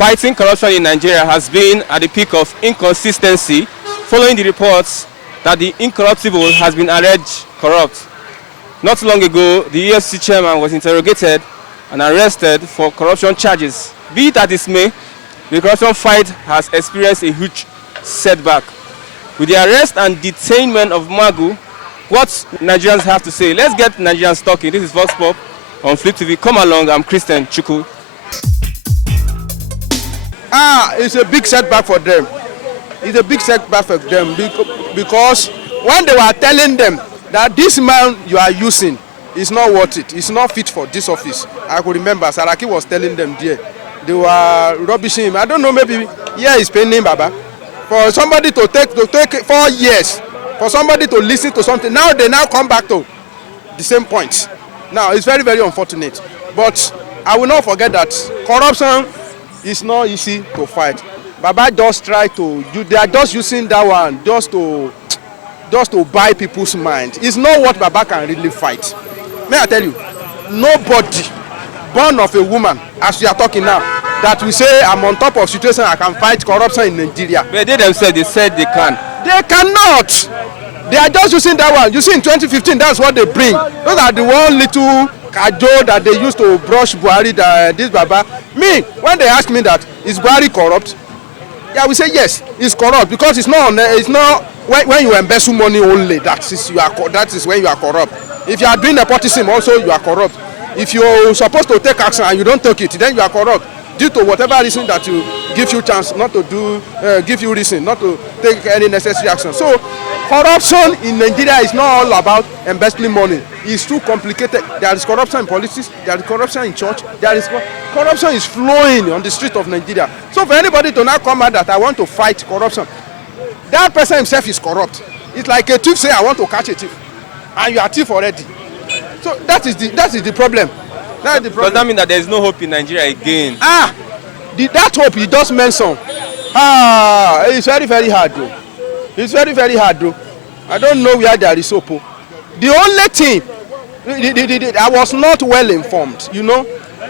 Fighting corruption in Nigeria has been at the peak of inconsistency following the reports that the incorruptible has been alleged corrupt. Not long ago, the EFCC chairman was interrogated and arrested for corruption charges. Be it as it may, the corruption fight has experienced a huge setback. With the arrest and detainment of Magu, what Nigerians have to say? Let's get Nigerians talking. This is Vox Pop on Flip TV. Come along, I'm Christian Chuku. It's a big setback for them. It's a big setback for them because when they were telling them that this man you are using is not worth it, it's not fit for this office. I could remember Saraki was telling them there. They were rubbishing him. I don't know, maybe is paying him, Baba. For somebody to take 4 years, for somebody to listen to something. Now they come back to the same point. Now it's very, very unfortunate. But I will not forget that corruption is not easy to fight. Baba just try to they are just using that one just to buy people's mind. It's not what Baba can really fight. May I tell you, nobody born of a woman, as we are talking now, that we say I'm on top of situation, I can fight corruption in Nigeria. But they themselves, they said they can. They cannot. They are just using that one. You see, in 2015, that's what they bring. Those are the one little kajo that they used to brush Buhari, this Baba. Me, when they ask me that, is Buhari corrupt? Yeah, we say yes, it's corrupt because it's not when you embezzle money only, that is when you are corrupt. If you are doing nepotism also, you are corrupt. If you're supposed to take action and you don't take it, then you are corrupt. Due to whatever reason that you give you chance not to do, give you reason not to take any necessary action. So corruption in Nigeria is not all about embezzling money. It's too complicated. There is corruption in politics, there is corruption in church, corruption is flowing on the street of Nigeria. So for anybody to now come out that I want to fight corruption, that person himself is corrupt. It's like a thief say I want to catch a thief, and you are a thief already. So that is the problem. That's the problem. Does that mean that there is no hope in Nigeria again? That hope you just mentioned. It's very, very hard though. It's very, very hard though. I don't know where there is hope. The only thing, I was not well informed. You know,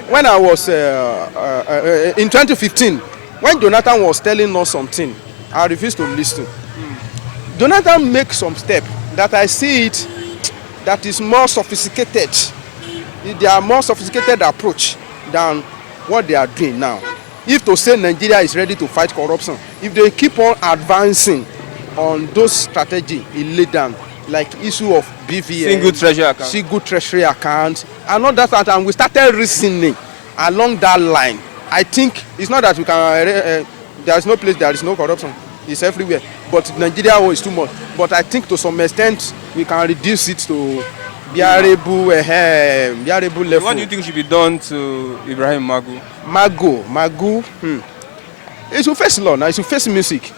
when I was in 2015, when Jonathan was telling us something, I refused to listen. Jonathan makes some step that I see it that is more sophisticated. They are more sophisticated approach than what they are doing now. If to say Nigeria is ready to fight corruption, if they keep on advancing on those strategies he laid down, like issue of BVN, single treasury account, and all that, and we started reasoning along that line. I think it's not that we can. There is no place there is no corruption. It's everywhere. But Nigeria is too much. But I think to some extent we can reduce it to bearable level. What do you think should be done to Ibrahim Magu? Magu. He should face law now. He should face music.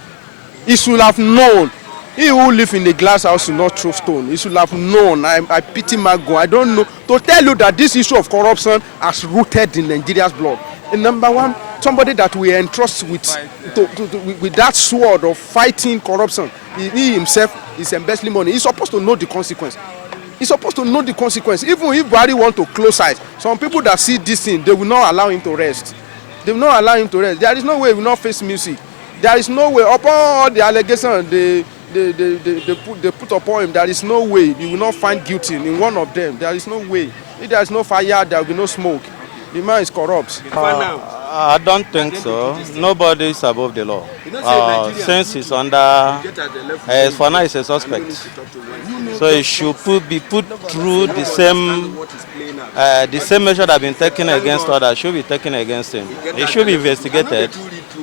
He should have known. He who live in a glass house should not throw stone. He should have known. I pity Magu. I don't know. To tell you that this issue of corruption has rooted in Nigeria's blood. And number one, somebody that we entrust with that sword of fighting corruption, he himself is embezzling money. He's supposed to know the consequence. He's supposed to know the consequence. Even if Buhari want to close eyes, some people that see this thing, they will not allow him to rest. They will not allow him to rest. There is no way he will not face music. There is no way. Upon all the allegations they put upon him, there is no way he will not find guilty in one of them. There is no way. If there is no fire, there will be no smoke. The man is corrupt. I don't think so. Nobody is above the law. Since he's under, for now he's a suspect. So he should be put through the same measure that have been taken against others should be taken against him. He should be investigated.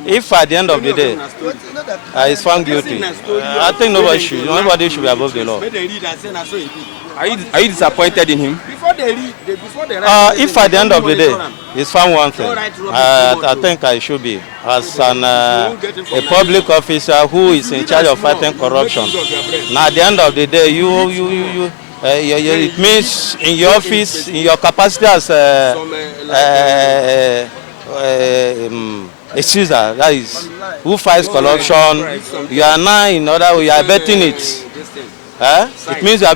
If at the end of the day he's found guilty, I think nobody should be above the law. Are you disappointed in him? If at the end of the day he's found one thing, I think I should be, as a public officer who is in charge of fighting corruption. Now at the end of the day, it means in your office, in your capacity as a Caesar, that is, who fights corruption, you are now in order, you are betting it. It means you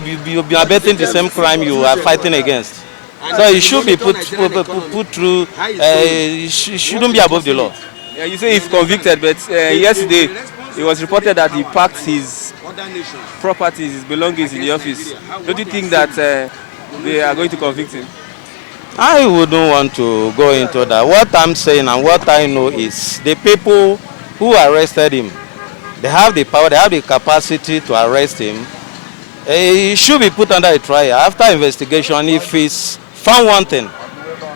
are betting the same crime you are fighting against. So it should be put through, it shouldn't be above the law. Yeah, you say if convicted, but yesterday it was reported that he packed his properties, his belongings in the office. Don't you think that they are going to convict him? I wouldn't want to go into that. What I'm saying and what I know is the people who arrested him, they have the power, they have the capacity to arrest him. He should be put under a trial. After investigation, if he's found wanting,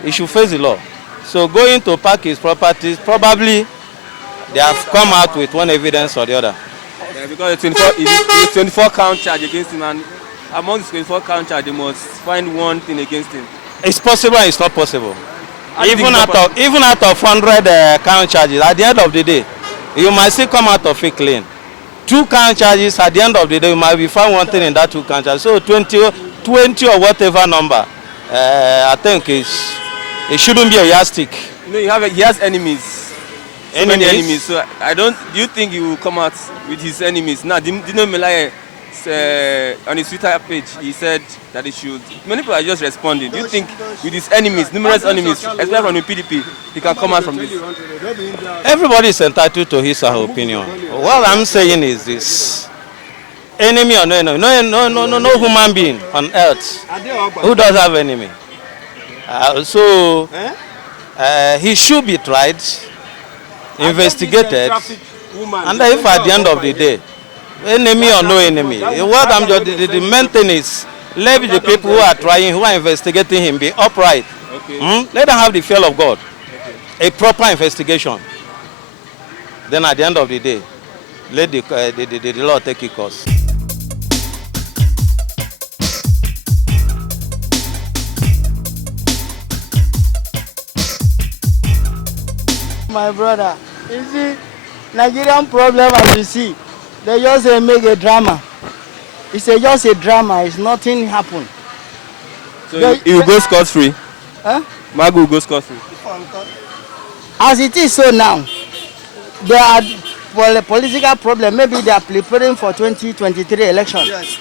he should face the law. So going to pack his properties, probably they have come out with one evidence or the other. Yeah, because it's 24 count charge against him, and among the 24 count charge, they must find one thing against him. It's possible and it's not possible. Even out of 100 count charges, at the end of the day, you might still come out of it clean. 2 count charges, at the end of the day, you might be found one thing in that 2 count charges. So 20 or whatever number, I think it shouldn't be a yardstick. You know, he has enemies. So many enemies. So do you think he will come out with his enemies? Now, Dino Melaye, on his Twitter page, he said that he should. Many people are just responding. Do you think with his enemies, numerous enemies, especially from the PDP, he can come out from this? Everybody is entitled to his or her opinion. What I'm saying is this: enemy or no enemy, no human being on earth who does have enemy. He should be tried, investigated, and if at the end of the day, enemy or no enemy, what I'm just the main thing is let the people who are trying, who are investigating him, be upright. Okay. Let them have the fear of God. Okay. A proper investigation. Then at the end of the day, let the law take its course. My brother, you see, Nigerian problem as you see, they just make a drama. It's just a drama, it's nothing happen. So he will go scot-free? Huh? Magu will go scot-free? As it is so now, there are political problem. Maybe they are preparing for 2023 election. Yes.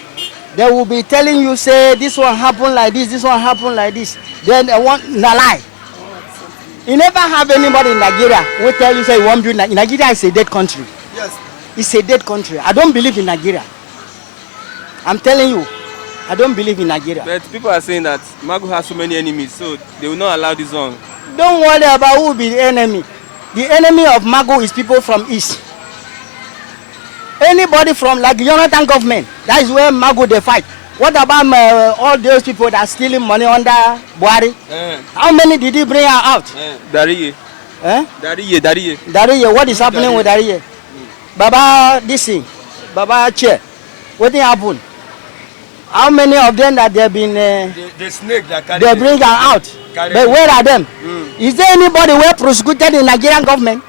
They will be telling you, say, this one happened like this one happened like this. Then they want to lie. You never have anybody in Nigeria who tell you, say, you won't do Nigeria is a dead country. Yes. It's a dead country. I don't believe in Nigeria. I'm telling you, I don't believe in Nigeria. But people are saying that Magu has so many enemies, so they will not allow this one. Don't worry about who will be the enemy. The enemy of Magu is people from East. Anybody from, like Jonathan government, that is where Magu they fight. What about all those people that are stealing money under Buhari? How many did he bring out? Dariye. Dariye, what is happening with Dariye? Baba, this thing, Baba Chair, what did happen? How many of them that they've been, the snake that they bring out? But where are them? Is there anybody where prosecuted in Nigerian government?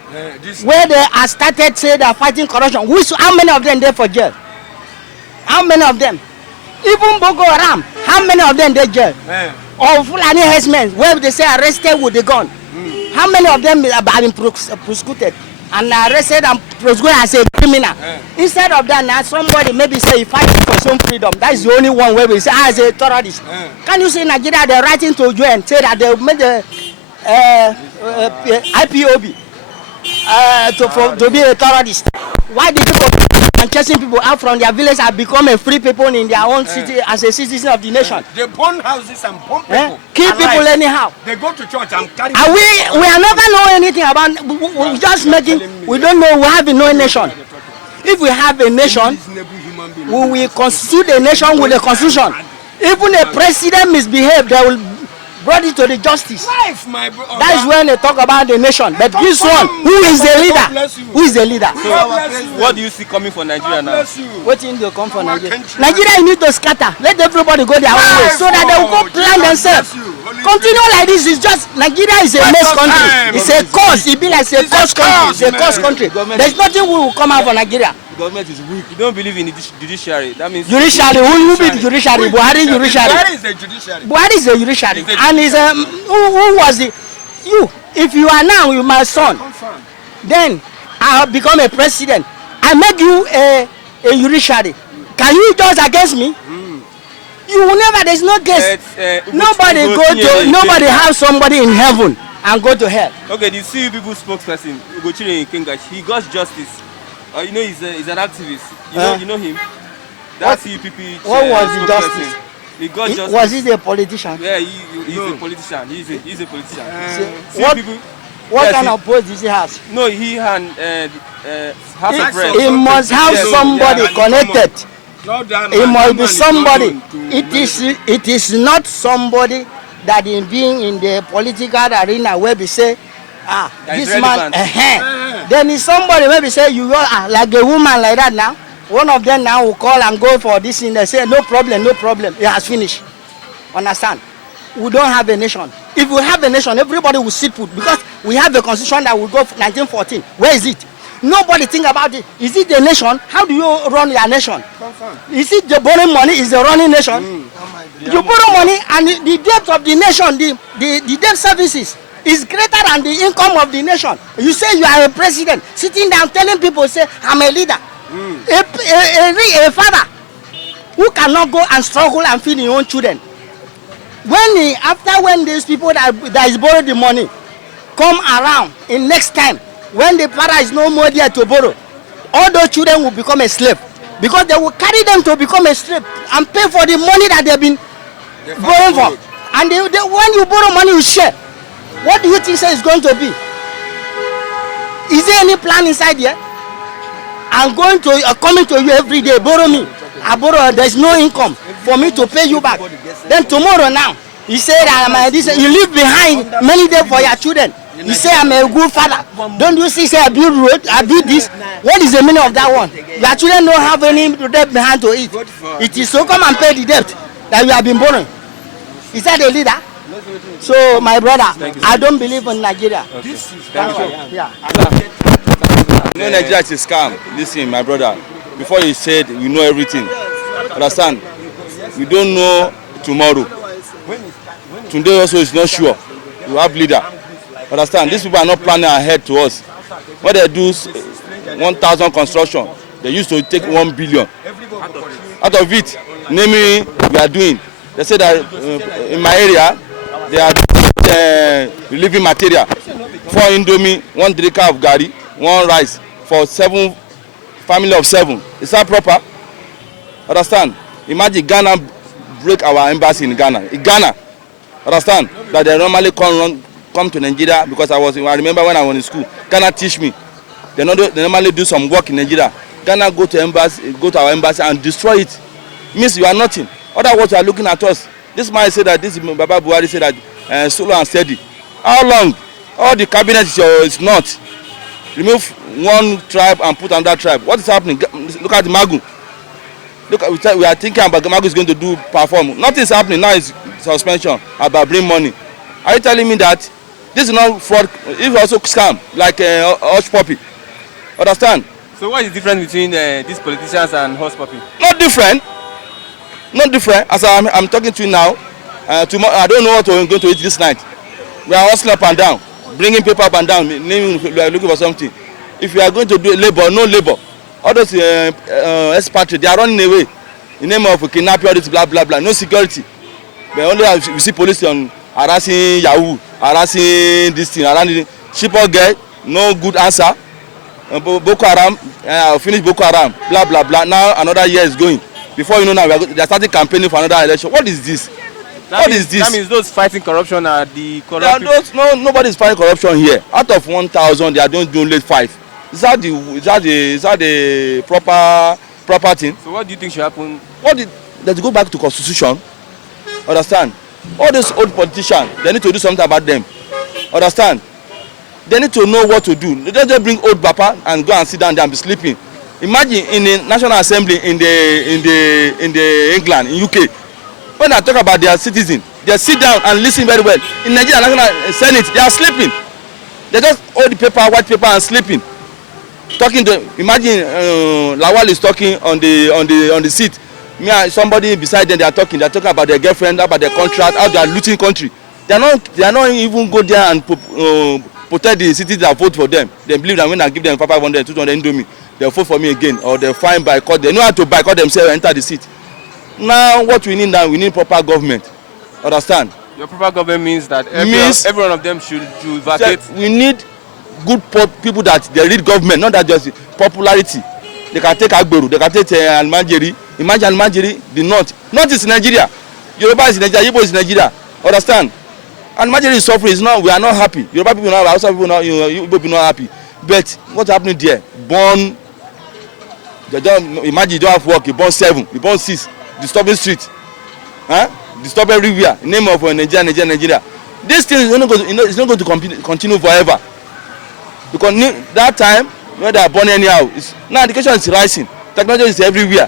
Where they are started say they are fighting corruption? How many of them there for jail? How many of them? Even Boko Haram, how many of them they jail? Or Fulani herdsmen, where they say arrested with the gun. How many of them have been prosecuted and arrested and prosecuted as a criminal? Instead of that, now somebody maybe say he fighting for some freedom. That is the only one where we say as a terrorist. Can you see Nigeria, they're writing to UN, say that they made the IPOB to be a terrorist? Why the people and chasing people out from their village have become a free people in their own city as a citizen of the nation? They burn houses and bomb people. Kill people anyhow. They go to church and carry. We are never know anything about. We just making. We don't know. We have no nation. If we have a nation, we will constitute a nation with a constitution. Even a president misbehave, they will brought it to the justice. That is when they talk about the nation. But this one, who is the leader? Who is the leader? So, what do you see coming for Nigeria now? What thing they come for Nigeria? Nigeria need to scatter. Let everybody go their own way so that they will go plan themselves. Continue like this. It's just Nigeria is a mess country. It's a cause. It be like a cause country. It's a cause country. There's nothing we will come out for Nigeria. The government is weak. You don't believe in the judiciary. That means judiciary. Who be the judiciary? Buhari judiciary. Buhari is the judiciary. Buhari is the judiciary. And is who was the you? If you are now you my son, then I have become a president. I make you a judiciary. Can you judge against me? You will never. There's no case. Nobody have somebody in heaven and go to hell. Okay, the CU people spokesperson, Ugochiri Nkenga, he got justice. You know, he's an activist. You know him? That's CUPP. What was the justice? He got justice. Was he a politician? Yeah, he's a politician. He's a politician. What kind of post does he have? No, he and House of Reps. He must have somebody connected. It must be somebody. It is not somebody that is being in the political arena where we say, this man, then it's somebody where we say you are like a woman like that now. One of them now will call and go for this thing. They say no problem, it has finished. Understand? We don't have a nation. If we have a nation, everybody will sit put because we have a constitution that will go for 1914. Where is it? Nobody think about it. Is it the nation? How do you run your nation? Is it the borrowing money? Is the running nation? You borrow money and the debt of the nation, the debt services is greater than the income of the nation. You say you are a president, sitting down telling people, say, I'm a leader. A father who cannot go and struggle and feed his own children. When these people that is borrow the money come around in next time, when the father is no more there to borrow, all those children will become a slave because they will carry them to become a slave and pay for the money that they've been borrowing for. And when you borrow money, you share. What do you think is going to be? Is there any plan inside here? I'm going to coming to you every day, borrow me. I borrow, there's no income for me to pay you back. Then tomorrow now, you say that you leave behind many days for your children. You say I'm a good father. Don't you see, say I build road, I build this. What is the meaning of that one? Your children don't have any debt behind to eat. It is so come and pay the debt that you have been borrowing. Is that a leader? So my brother, I don't believe in Nigeria. Okay. Thank you. Yeah. You know Nigeria is a scam. Listen, my brother, before you said we know everything. Understand? We don't know tomorrow. Today also is not sure. We have leader. Understand? These people are not planning ahead to us. What they do is 1,000 construction. They used to take 1 billion. Out of it, namely, we are doing. They say that in my area, they are relieving material. 4 indomie, 1 drika of gari, 1 rice for 7 family of 7. Is that proper? Understand? Imagine Ghana break our embassy in Ghana. In Ghana, understand that they normally come to Nigeria because I remember when I was in school. Ghana teach me. They normally do some work in Nigeria. Ghana go to our embassy and destroy it. Means you are nothing. Otherwise, you are looking at us. This man said that Baba Buhari said that slow and steady. How long? All the cabinet is not. Remove one tribe and put another tribe. What is happening? Look at the Magu. Look, we are thinking about Magu is going to perform. Nothing is happening now. Is suspension about bring money. Are you telling me that this is not fraud? It's also scam like hush puppy. Understand? So what is the difference between these politicians and horse puppy? Not different. Not different. As I'm talking to you now, tomorrow I don't know what we're going to eat this night. We are hustling up and down, bringing paper up and down, we are looking for something. If you are going to do labor, no labor. All those expatriates, they are running away in the name of kidnapping, all this blah blah blah. No security. But only we see police on harassing Yahoo, harassing this thing, harassing Shippo girl, no good answer. Boko Haram, finish Boko Haram, blah blah blah. Now another year is going. Before you know now, they are starting campaigning for another election. What is this? What is this? That means those fighting corruption are the corrupt people. Nobody is fighting corruption here. Out of 1,000, they are doing only 5. Is that the proper thing? So what do you think should happen? Let's go back to constitution. Understand? All those old politicians, they need to do something about them. Understand? They need to know what to do. They don't just bring old papa and go and sit down there and be sleeping. Imagine in the National Assembly in the England, in UK, when I talk about their citizens, they sit down and listen very well. In Nigeria National Senate, they are sleeping. They just hold the paper, white paper, and sleeping. Talking to, imagine Lawal is talking on the seat. Me and somebody beside them, they are talking about their girlfriend, about their contract, how they are looting country. They are not even go there and protect the citizens that vote for them. They believe that when I give them 500, 200 indomie, they'll vote for me again, or they'll find boycott. They know how to boycott themselves and enter the seat. Now, what we need now, we need proper government. Understand? Your proper government means that every one of them should vacate. We need good people that they read government, not that just popularity. They can take Agbero, they can take Almanjeri. Imagine Almanjeri, the north. North is Nigeria. Yoruba is Nigeria, Igbo is Nigeria. Understand? Almanjeri is suffering. It's not, we are not happy. Yoruba people not, Hausa people not, Igbo people not happy. But what's happening there? Born, they don't imagine you don't have work. You born 7, you born 6, disturbing street, huh? Disturb everywhere. In the name of Nigeria. This thing is not going to continue forever. Because that time when they are born anyhow, now education is rising. Technology is everywhere.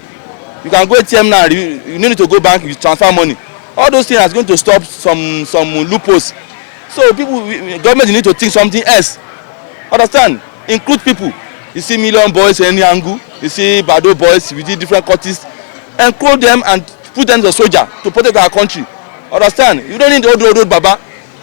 You can go ATM now. You need to go bank. You transfer money. All those things are going to stop some loopholes. So government need to think something else. Understand? Include people. You see million boys in any angle. You see Bado boys with different cultists. Include them and put them as a soldier to protect our country. Understand? You don't need old Baba.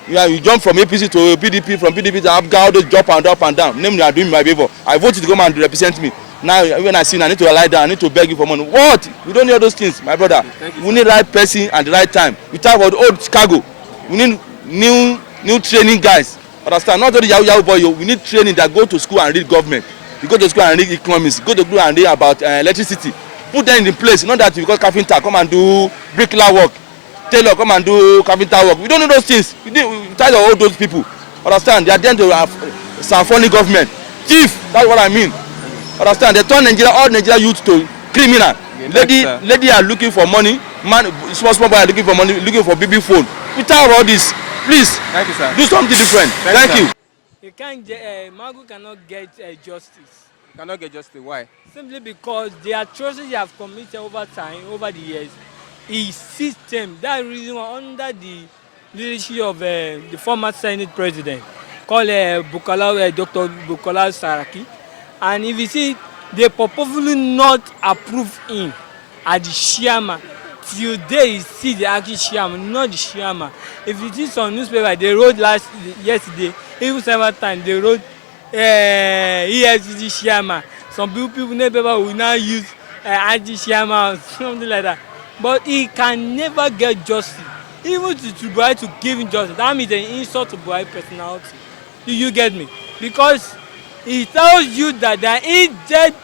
You jump from APC to PDP, from PDP to Abga, all those jump and up and down. Name they are doing my favor. I voted to come and represent me. Now when I see I need to lie down, I need to beg you for money. What? We don't need all those things, my brother. We need the right person at the right time. We talk about old Chicago. We need new training guys. Understand? Not only Yahoo boy. We need training that go to school and read government. You go to school and read economics. Go to school and read about electricity. Put them in place. Not that you got carpenter come and do bricklayer work. Tailor come and do carpenter work. We don't need those things. We tired of all those people. Understand? They are there to have symphony government. Thief. That's what I mean. Understand? They turn Nigeria, all Nigeria youth to criminal. Yeah, lady are looking for money. Man, small boy are looking for money, looking for BB phone. We tired of all this. Please. Thank you, sir. Do something different. Thank you. You can't. Magu cannot get justice. Cannot get justice. Why? Simply because the atrocities they have committed over time, over the years, is system. That reason under the leadership of the former Senate president called Dr. Bukola Saraki. And if you see, they purposefully not approve him as the chairman. Today you see the actual chairman, not the chairman. If you see some newspaper, they wrote yesterday, even several times, they wrote EFCC chairman. Some people newspaper will now use anti-chairman or something like that. But he can never get justice. Even to Buhari to give him justice, that means an insult to Buhari personality. Do you get me? Because he tells you that there is dead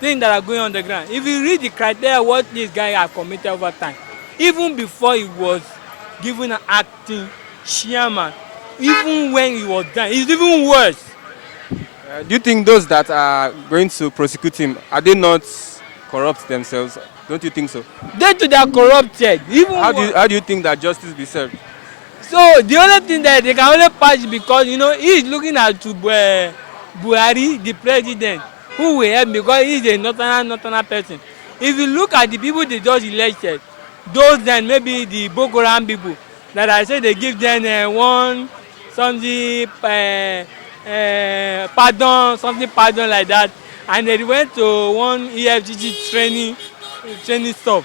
things that are going on the ground. If you read the criteria what this guy has committed over time, even before he was given an acting chairman, even when he was done, it's even worse. Do you think those that are going to prosecute him, are they not corrupt themselves? Don't you think so? They are corrupted. Even how do you think that justice be served? So the only thing that they can only pass because he is looking at Buhari, the president, who will help because he is a northern person. If you look at the people they just elected, those then maybe the Boko Haram people that I say they give them pardon like that, and they went to one EFCC training stuff.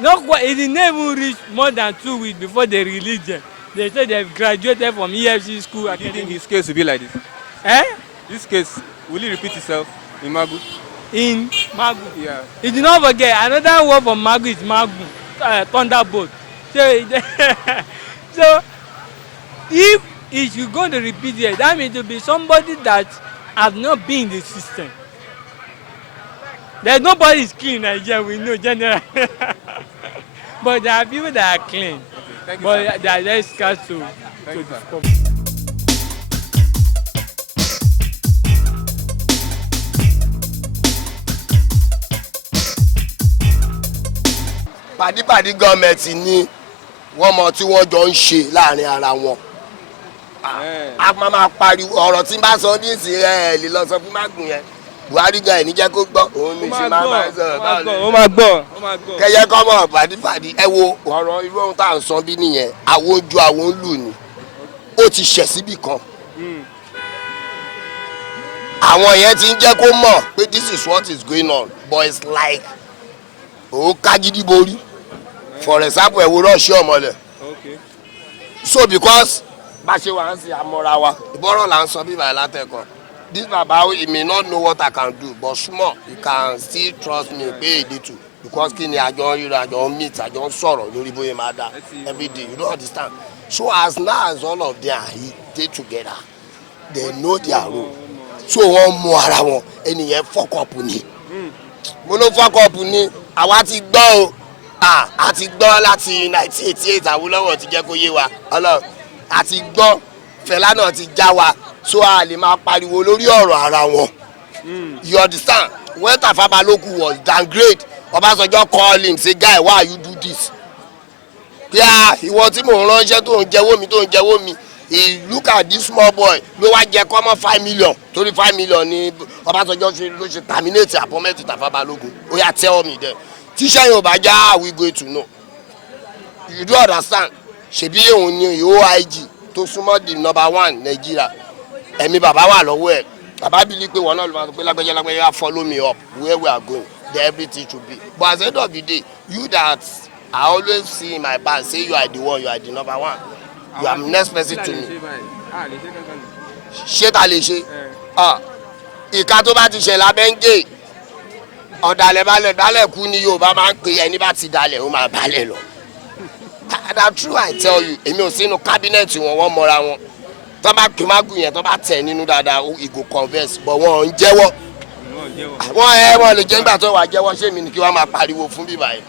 Not quite, it didn't even reach more than 2 weeks before they released them. They said they've graduated from EFCC school. Do you think his case will be like this? This case, will it repeat itself in Magu? In Magu? Yeah. You do not forget, another word for Magu is Magu, thunderbolt. So if you're going to repeat it, that means to be somebody that has not been in the system. There's nobody is clean in Nigeria, we know generally. But there are people that are clean. Okay, thank you, but sir. they are very scarce to discover. pàdípàdí gọọmenti ní wọ́n mọ tí wọ́n jọ ń ṣe láàrin ara wọn. A máa pariwo ọ̀rọ̀ tí n bá sọ ní ìsìn lè lọ sọ fún Magu yẹn. Buhari gan ẹ̀ ní jẹ́ kó gbọ́ òun ní ṣe máa bá sọ̀rọ̀. Ó máa gbọ́. Kẹ́yẹ́ kọ́ mọ̀ pàdípàdí ẹ wo ọ̀rọ̀ irú ohun tá à ń sọ bí nìyẹn àwọn ojú àwọn ń lù ní ó ti ṣẹ̀ síbì kan. Àwọn yẹn ti ń jẹ́ kó mọ̀ pé this is what is going on but it's like ó kágídí borí. For example, ẹ wo rọ́ọ̀ṣì ọmọlẹ̀. So because bá ṣe wà ń sin àmọ́ra wa ìbọ̀rọ̀ là ń sọ bí bàbá látẹ̀kọ̀. This baba he may not know what I can do but small he can still trust me pé èdè tù because kí ni àjọ ríra àjọ meet àjọ sọ̀rọ̀ lórí bóyá máa dá every day, you don't understand. So as now as all of them dey together, they know their role. So wọ́n mú ara wọn ẹnìyẹn fuck up ni. Mo ló fuck up ni àwa ti gbọ́ o. A ti gbọ́ láti 1988 Awólọ́wọ̀ ti jẹ́ kó yé wa. Ọlọ́run a ti gbọ́ Fẹlá náà ti já wa. So a lè máa pariwo lórí ọ̀rọ̀ ara wọn. You understand? When Tafawa Balogun was downgrade, Obasanjo call him say, guy, why you do this? Yeah, ìwọ tí mò ń ránṣẹ́ tó ń jẹ́wọ́ mi. He look at this small boy ló wá jẹ kọ́mọ́ 5 million torí 5 million ni Ọbásanjọ́ ló ṣe terminate appointment Tafawa Balogun. Ó yá tell me then. Tíṣà yóò bá já we going to know. You do understand? Ṣebí òun ni OIG tó súnmọ́ the #1 Nigeria. Ẹ̀mí bàbá wà lọ́wọ́ ẹ̀. Bàbá believe pé wọ́n náà ló máa pé lágbẹ́jẹ́ follow me up where we are going. Then everything should be. But at the end of the day, you that I always see in my back say you are the one, you are the #1. You are next person to me. Ṣé ta lè ṣe? Ìka tó bá ti ṣe lábẹ́ ń gé. Ọ̀dàlẹ̀ balẹ̀ dálẹ̀ kú ni Yorùbá máa ń pè ẹni bá ti dalẹ̀ ó máa balẹ̀ lọ. That's true I tell you. Èmi ò sínú cabinet wọn mọ́ra wọn. Tó bá pè Magu yẹn tó bá tẹ̀ nínú dáadáa ìgò converse but wọn ń jẹ́wọ́. Wọ́n lè jẹ́ nígbà tó wà jẹ́wọ́ ṣé mi ni kí wọ́n máa pariwo fún bíbá yẹn.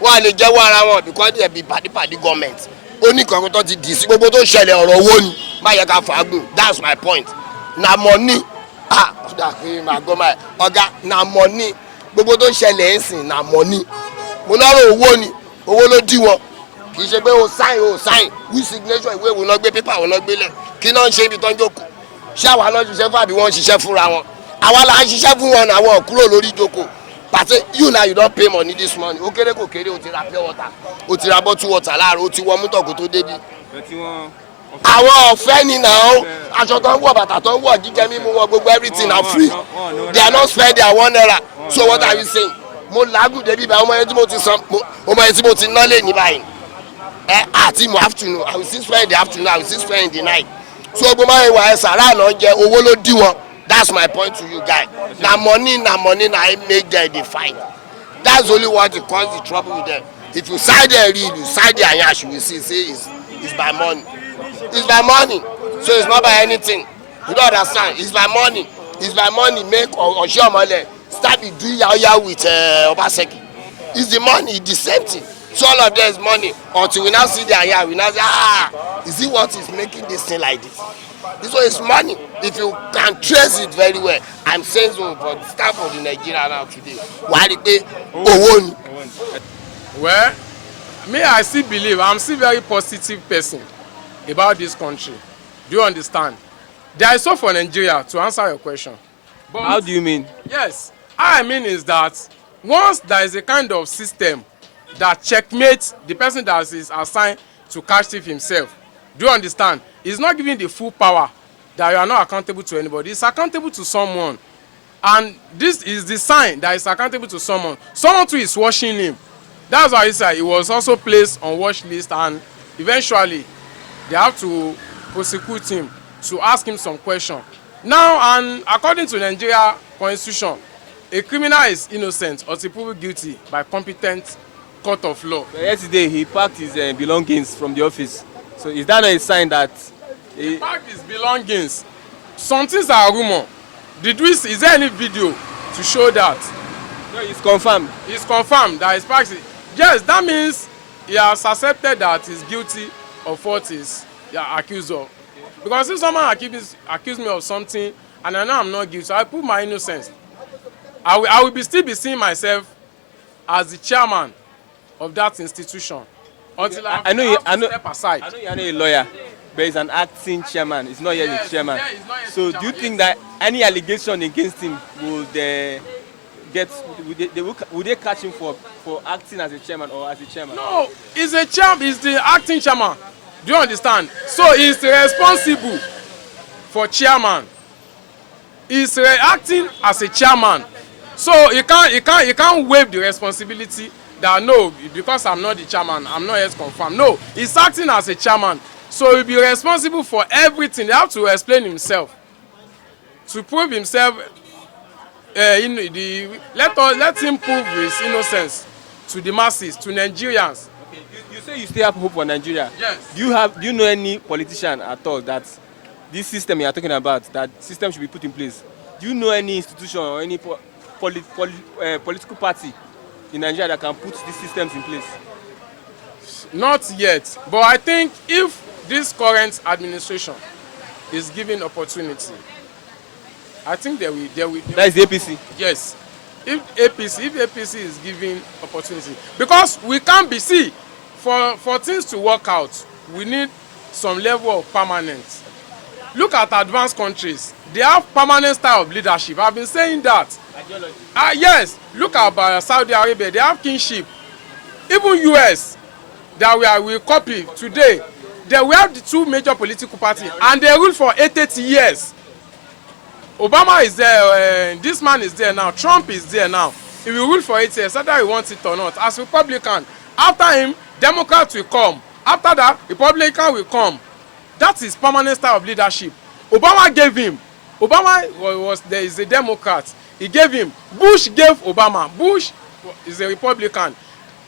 Wọ́n lè jẹ́wọ́ ara wọn because they be pàdé government. Ó ní kankan tó ti dì sí gbogbo tó ṣẹlẹ̀ ọ̀rọ̀ owó ni. Má yẹ ká fàágùn. That's my point. Na money. Ọ̀gá na money. Gbogbo tó ṣẹlẹ̀ ń sìn na money. Mo lọ́rọ̀ owó ni. Owó ló dí wọn. Kì í ṣe pé o sign we signature ìwé ìwé náà gbé pépà wọn náà gbélẹ̀ kí náà ń ṣe ibi tó ń jókòó ṣé àwa náà ṣiṣẹ́ fún àbí wọ́n ń ṣiṣẹ́ fúnra wọn àwa là ń ṣiṣẹ́ fún wọn àwọn kúrò lórí ìjókòó pàṣẹ you now you don pay money this morning ó kéré kò kéré o ti ra pure water o ti ra bottle water láàárọ̀ o ti wọ mọ́tò kó tó débi. Àwọn ọ̀fẹ́ ni náà aṣọ tó ń wọ̀ bàtà tó ń wọ̀ jíjẹ mímu wọn gbogbo everything na free they are not spend their #1. So what are you saying? Mo làágùn débi báyìí ọmọ yẹn tí mo ti san ọmọ yẹn tí mo ti ná lé ní báyìí. Àti mo afternoon I will still spend in the afternoon I will still spend in the night. So gbogbo máa ń wà ẹ sàrà náà jẹ owó ló dí wọn. That's my point to you guys. Na money na I make them dey fight. That's only what dey cause the trouble with them. If you side their real you side their yansh you will see say it's by money. It's by money. So it's not by anything. You don't understand? It's by money. It's by money make Oshiomhole start be doing yahoo with Obaseki. It's the money, it's the same thing. So all of them is money until we now see their yah we now say is it what is making this thing like this? This one is money. If you can trace it very well, I'm saying so for the staff of the Nigeria now today. Why did they own? Well, me I still believe I'm still very positive person about this country. Do you understand? There is so for Nigeria to answer your question. But how do you mean? Yes, all I mean is that once there is a kind of system that checkmates the person that is assigned to catch thief himself. Do you understand? He's not giving the full power that you are not accountable to anybody. He's accountable to someone. And this is the sign that he's accountable to someone. Someone too is watching him. That's why he was also placed on watch list and eventually they have to prosecute him to ask him some question. Now, and according to Nigeria constitution, a criminal is innocent until proven guilty by competent court of law. So yesterday he packed his belongings from the office. So is that not a sign that he packed his belongings? Some things are rumor. Is there any video to show that? No, it's confirmed. It's confirmed that he's packed it. Yes, that means he has accepted that he's guilty of what he's accused of. Because if someone accuse me of something and I know I'm not guilty, I prove my innocence. I will still be seeing myself as the chairman of that institution until I know step aside. I know you're not a lawyer, but he's an acting chairman. He's not yet the chairman. So do you think that any allegation against him would they catch him for acting as a chairman or as a chairman? No, he's a chairman. He's the acting chairman. Do you understand? So he's responsible for chairman. He's acting as a chairman. So he can't waive the responsibility that no, because I'm not the chairman, I'm not yet confirmed. No, he's acting as a chairman. So he'll be responsible for everything. He have to explain himself. To prove himself, let him prove his innocence to the masses, to Nigerians. Okay. You say you still have hope for Nigeria. Yes. Do you know any politician at all that this system you are talking about, that system should be put in place? Do you know any institution or any political party in Nigeria that can put these systems in place? Not yet, but I think if this current administration is given opportunity, I think they will. That is the APC. Yes, if APC is given opportunity, because we can't be for things to work out, we need some level of permanence. Look at advanced countries; they have permanent style of leadership. I've been saying that. Ideology. Yes, look at Saudi Arabia; they have kingship. Even US, that we copy today, they will have the two major political parties, and they rule for 80 years. Obama is there, this man is there now, Trump is there now. He will rule for 8 years, whether he wants it or not. As Republican, after him, Democrats will come. After that, Republican will come. That is permanent style of leadership. Obama gave him. There is a Democrat. He gave him. Bush gave Obama. Bush is a Republican.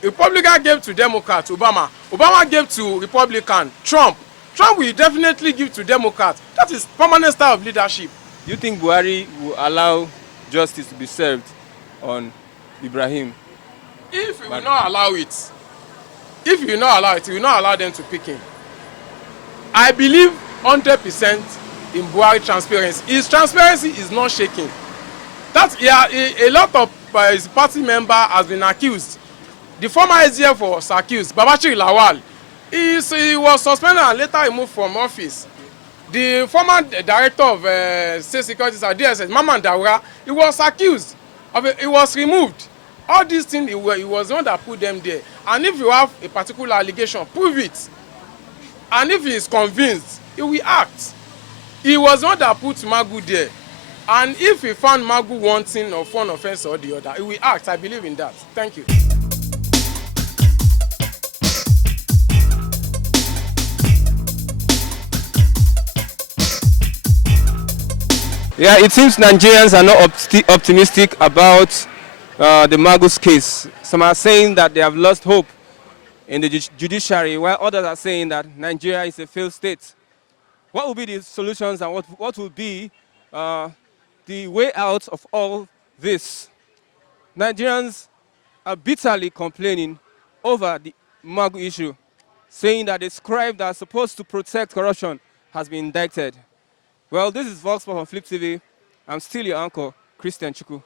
Republican gave to Democrat, Obama. Obama gave to Republican, Trump. Trump will definitely give to Democrat. That is permanent style of leadership. Do you think Buhari will allow justice to be served on Ibrahim? If he will not allow it, he will not allow them to pick him. I believe 100% in Buhari transparency. His transparency is not shaking. A lot of his party member has been accused. The former SDF was accused, Babachir Lawal. He was suspended and later removed from office. The former director of state security, DSS, Maman Daura, he was accused. He was removed. All these things, he was the one that put them there. And if you have a particular allegation, prove it. And if he is convinced, he will act. He was the one that put Magu there. And if he found Magu wanting of one offense or the other, he will act. I believe in that. Thank you. Yeah, it seems Nigerians are not optimistic about the Magu's case. Some are saying that they have lost hope in the judiciary, while others are saying that Nigeria is a failed state. What will be the solutions and what will be the way out of all this? Nigerians are bitterly complaining over the Magu issue, saying that the scribe that's supposed to protect corruption has been indicted. Well, this is Vox Pop on Flip TV. I'm still your uncle, Christian Chuku.